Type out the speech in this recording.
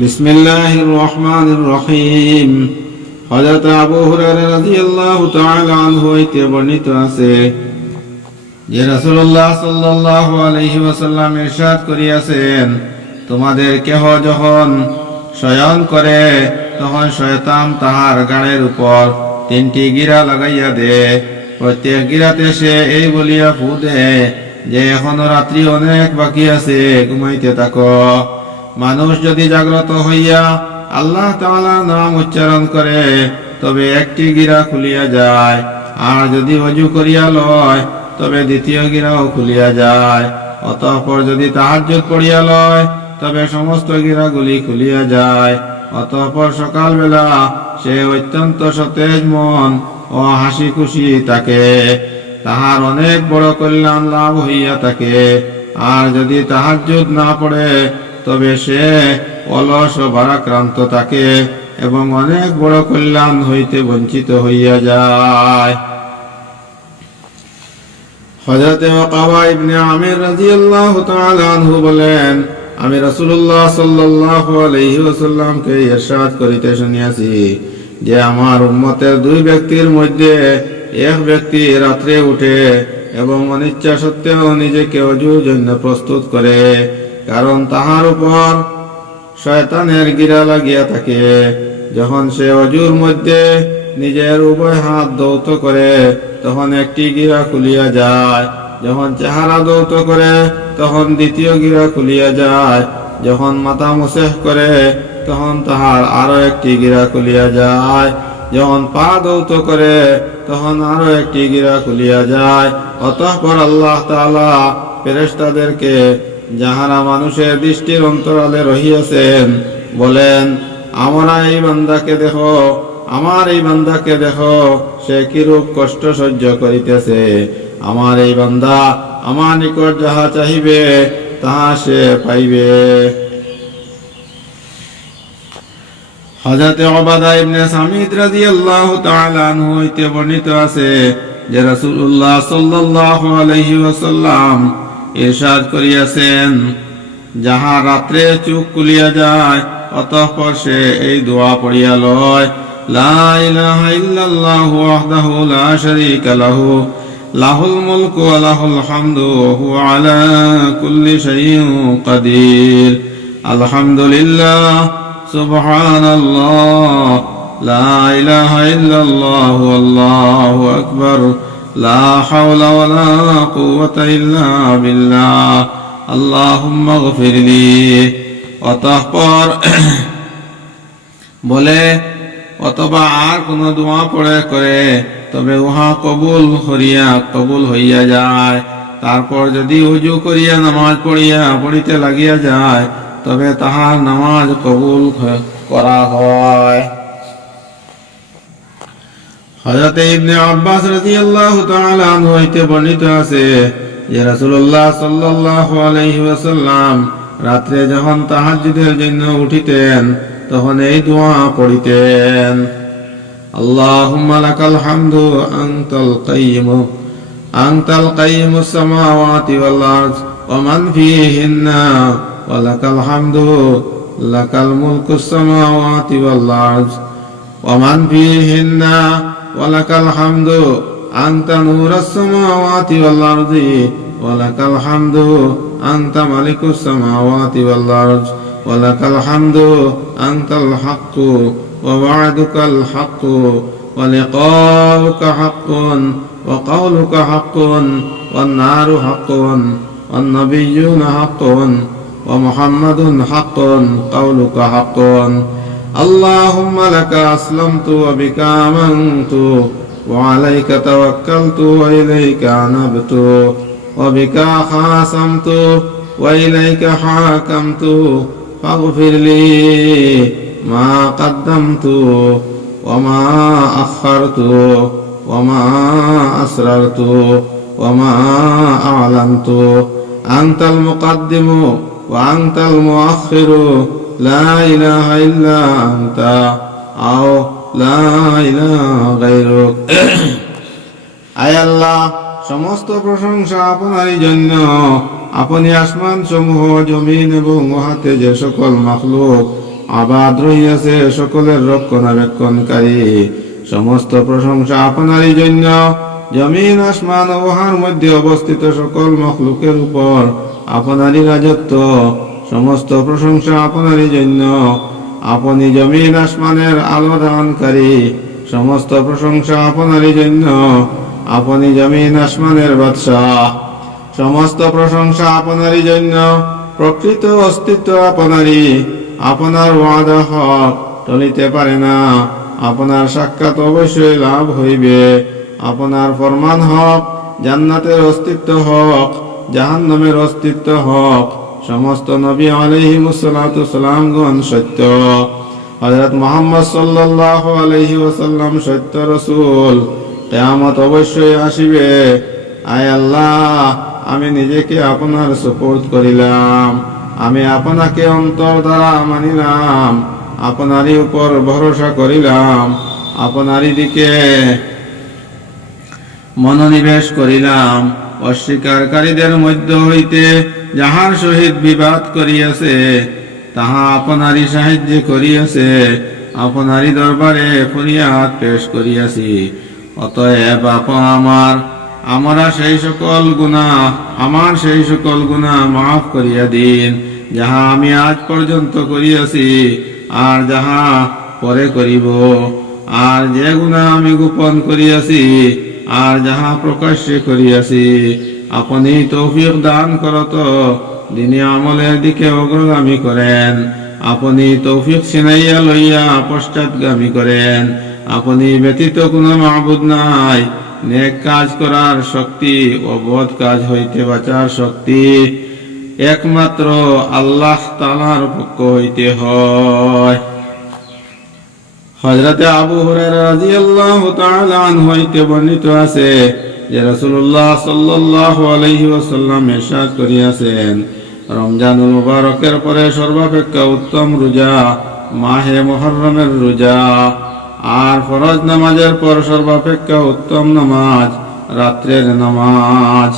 বিসমিল্লাহির রহমানির রহিম। হযরত আবু হুরায়রা রাদিয়াল্লাহু তাআলা আনহু হইতে বর্ণিত আছে যে রাসূলুল্লাহ সাল্লাল্লাহু আলাইহি ওয়াসাল্লাম ইরশাদ করিয়াছেন, তোমাদের কেহ যখন শয়ন করে তখন শয়তান তাহার গাড়ের উপর 3টি গিরা লাগাইয়া দে। প্রত্যেক গিরাতে সে এই বলিয়া ফু দে যে এখনো রাত্রি অনেক বাকি আছে, ঘুমাইতে থাকো। মানুষ যদি জাগ্রত হইয়া আল্লাহ তাআলার নাম উচ্চারণ করে তবে একটি গিরা খুলিয়া যায়, আর যদি ওযু করিয়া লয় তবে দ্বিতীয় গিরাও খুলিয়া যায়। অতঃপর যদি তাহাজ্জুদ পড়িয়া লয় তবে সমস্ত গিরাগুলি খুলিয়া যায়। অতঃপর সকালবেলা সে অত্যন্ত সতেজ মন ও হাসি খুশি থাকে, তাহার অনেক বড় কল্যাণ লাভ হইয়া থাকে। আর যদি তাহাজ্জুদ না পড়ে তবে সে অলস ও ভারাক্রান্ত থাকে এবং অনেক বড় কল্যাণ হইতে বঞ্চিত হইয়া যায়। হযরত ওয়াকাবা ইবনে আমির রাদিয়াল্লাহু তাআলা আনহু বলেন, আমি রাসূলুল্লাহ সাল্লাল্লাহু আলাইহি ওয়াসাল্লামকে ইরশাদ করিতে শুনিয়াছি যে আমার উম্মতের 2 ব্যক্তির মধ্যে এক ব্যক্তি রাত্রে উঠে এবং অনিচ্ছা সত্ত্বেও নিজেকে ওযুর জন্য প্রস্তুত করে, কারণ তাহার উপর শয়তানের গিরা লাগিয়া থাকে। যখন সে ওযুর মধ্যে নিজের উভয় হাত ধৌত করে তখন একটি গিরা খুলিয়া যায়, যখন চেহারা ধৌত করে তখন দ্বিতীয় গিরা খুলিয়া যায়, যখন মাথা মুসেহ করে তখন তাহার আরো একটি গিরা খুলিয়া যায়, যখন পা ধৌত করে তখন আরো একটি গিরা খুলিয়া যায়। অতঃপর আল্লাহ তাআলা ফেরেশতাদেরকে, যাহারা মানুষের দৃষ্টির অন্তরালে রহিয়াছেন, বলেন, আমার এই বান্দাকে দেখো, সে কিরূপ কষ্ট সহ্য করিতেছে। আমার এই বান্দা আমার নিকট যাহা চাহিবে তাহা সে পাইবে। হযরত উবাদা ইবনে সামিদ রাদিয়াল্লাহু তাআলা আনহু হইতে বর্ণিত আছে যে রাসূলুল্লাহ সাল্লাল্লাহু আলাইহি ওয়াসাল্লাম ইরশাদ করিয়াছেন, যাহা রাত্রে চোখ খুলিয়া যায় অতঃপর সে এই দোয়া পড়িয়া লয়, লা ইলাহা ইল্লাল্লাহু ওয়াহদাহু লা শারীকা লাহু, লাহুল মুলকু ওয়া লাহুল হামদু ওয়া হুয়া আলা কুল্লি শাইইন কাদির, আলহামদুলিল্লাহ, সুবহানাল্লাহ, লা ইলাহা ইল্লাল্লাহু আল্লাহু আকবার, লা হাওলা ওয়া লা কুওয়াতা ইল্লা বিল্লাহ, আল্লাহুম্মা গফিরলি। অতঃপর বলে, অথবা আর কোন দোয়া পড়ে করে তবে উহা কবুল হইয়া যায়। তারপর যদি ওযু করিয়া নামাজ পড়িতে লাগিয়া যায় তবে তাহার নামাজ কবুল করা হয়। হযরত ইবনে আব্বাস রাদিয়াল্লাহু তাআলা আনহু হইতে বর্ণিত আছে যে রাসূলুল্লাহ সাল্লাল্লাহু আলাইহি ওয়াসাল্লাম রাত্রে যখন তাহাজ্জুদের জন্য উঠিতেন তখন এই দোয়া পড়িতেন, আল্লাহুম্মা লাকাল হামদু আনতাল কাইয়্যিমুস সামাওয়াতি ওয়াল আরদ ওয়া মান ফীহিন্না ওয়া লাকাল হামদু, লাকাল মুলকুস সামাওয়াতি ওয়াল আরদ ওয়া মান ফীহিন্না ওয়া লাকাল হামদু, আনতা নূরুস সামাওয়াতি ওয়াল আরদি ওয়া লাকাল হামদু, আনতা মালিকুস সামাওয়াতি ওয়াল আরদ ওয়া লাকাল হামদু, আনতাল হাক্কু ওয়া ওয়া'দুকাল হাক্কু ওয়া লিকাউকা হাক্কুন ওয়া কাওলুকা হাক্কুন ওয়ান নারু হাক্কুন ওয়ান নাবিয়্যুনা হাক্কুন ওয়া মুহাম্মাদুন হাক্কুন কাওলুকা হাক্কুন, আল্লাহুম্মা লাকা আসলামতু ওয়া বিকা আমানতু ওয়া আলাইকা তাওয়াক্কালতু ওয়া ইলাইকা আনাবতু ওয়া বিকা খাসামতু ওয়া ইলাইকা হাকামতু ফাগফিরলি মা কদ্দামতু ওয়া মা আখারতু ওয়া মা আসরারতু ওয়া মা আ'লানতু, আনতাল মুকদ্দিমু ওয়া আনতাল মুআখিরু, লা ইলাহা ইল্লা আনতা আও লা ইলাহা গায়রুক। আয় আল্লাহ, সমস্ত প্রশংসা আপনারই জন্য। আপনি আসমান সমূহ, জমিন এবং উহাতে যে সকল মাখলুক আবাদ রহিয়াছে, সকলের রক্ষণাবেক্ষণকারী। সমস্ত প্রশংসা আপনারই জন্য, জমিন আসমান ও উহার মধ্যে অবস্থিত সকল মখলুকের উপর আপনারই রাজত্ব। সমস্ত প্রশংসা আপনারই জন্য, আপনি জমিন আসমানের আলো দানকারী। সমস্ত প্রশংসা আপনারই জন্য, আপনি জমিন আসমানের বাদশাহ। সমস্ত প্রশংসা আপনারই জন্য, প্রকৃত অস্তিত্ব আপনারই। আপনার ওয়াদা হক, টলিতে পারে না। আপনার সাক্ষাৎ অবশ্যই লাভ হইবে। আপনার ফরমান হক, জান্নাতের অস্তিত্ব হক, জাহান্নামের অস্তিত্ব হক। সমস্ত নবী আলাইহিমুস সালাতু সালামগণ সত্য। হযরত মুহাম্মদ সাল্লাল্লাহু আলাইহি ওয়াসাল্লাম সত্য রাসূল। কিয়ামত অবশ্যই আসিবে। আয় আল্লাহ, আমি নিজেকে আপনার সুপুর্দ করিলাম। আমি আপনাকে অন্তর দ্বারা মানিলাম, আপনারই উপর ভরসা করিলাম, আপনারই দিকে মনোনিবেশ করিলাম। অস্বীকারীদের মধ্য হইতে যাহার সহিত বিবাদ করিয়াছে, তাহা আপনারই সাহায্য করিয়াছে। আপনারই দরবারে ফরিয়াদ পেশ করিয়াছি। অতএব আমার সেই সকল গুনাহ মাফ করিয়া দিন, যাহা আমি আজ পর্যন্ত করিয়াছি আর যাহা পরে করিব। আর যে গুনাহ আমি গোপন করিয়াছি আর যাহা প্রকাশ্যে করিয়াছি, আপনি তৌফিক দান করত, দিনে আমলের দিকে অগ্রগামী করেন। আপনি তৌফিক ছিনাইয়া লইয়া পশ্চাৎগামী করেন। আপনি ব্যতীত কোনো মাবুদ নাই। নেক কাজ করার শক্তি ও বদ কাজ হইতে বাঁচার শক্তি একমাত্র আল্লাহ তাআলার পক্ষ হইতে হয়। হযরতে আবু হুরায়রা রাদিয়াল্লাহু তাআলা আনহু হইতে বর্ণিত আছে যে রাসূলুল্লাহ সাল্লাল্লাহু আলাইহি ওয়াসাল্লাম ইরশাদ করিয়াছেন, রমজানুল মুবারকের পরে সর্বাপেক্ষা উত্তম রোজা মাহে মুহররমের রোজা। আর ফরজ নামাজের পর সর্বাপেক্ষা উত্তম নামাজ রাত্রের নামাজ।